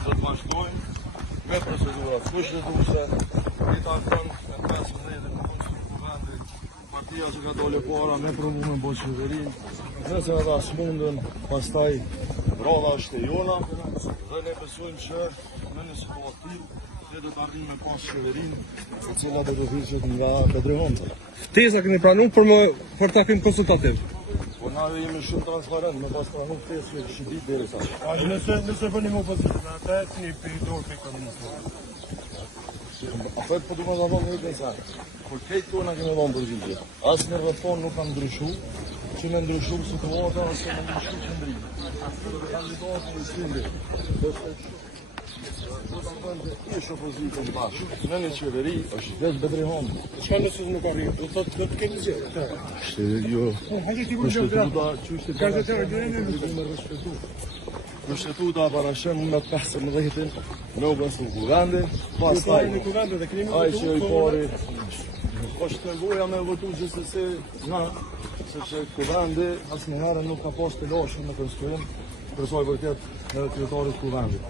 të vazhdojmë me procedurat kushtetuese, ditakon e 15 Kuvendit, partia që ka dole para me provume bo qeverinë, nëse ata smundën, pastaj rrodha është e jona, dhe ne besojmë që në një situatë tillë ne do të arrijmë me pas qeverinë, e cila do të hyjë nga Bedrihonca. Ftesa keni pranuar për takim konsultativ. Po na jemi shumë transparent, me pas pranu ftesë që shqipit derisa. Nëse bënim opozitën, ata e një përdor për komunizmin. Afet po du me da thonë një pensar. Kur kejtë tona kemi dhonë përgjigje. Asë në rëton nuk kanë ndryshu, që me ndryshu situata, ose me ndryshu qëndrinë. Kandidatë në sindi. Do të thonë që ish opozitën bashkë, në një qeveri, është veç Bedrihonca. Çka nëse nuk arrijë, do të kemi gjë. Jo. Kushtetuta, Kushtetuta parashen me 15-in në ubënsu Kuvendin, pastaj ai që i pari është nevoja me votu gjithsesi na, sepse Kuvendi asnjëherë nuk ka pas të lashur në konstruim, për sa i vërtet në kryetarit Kuvendit.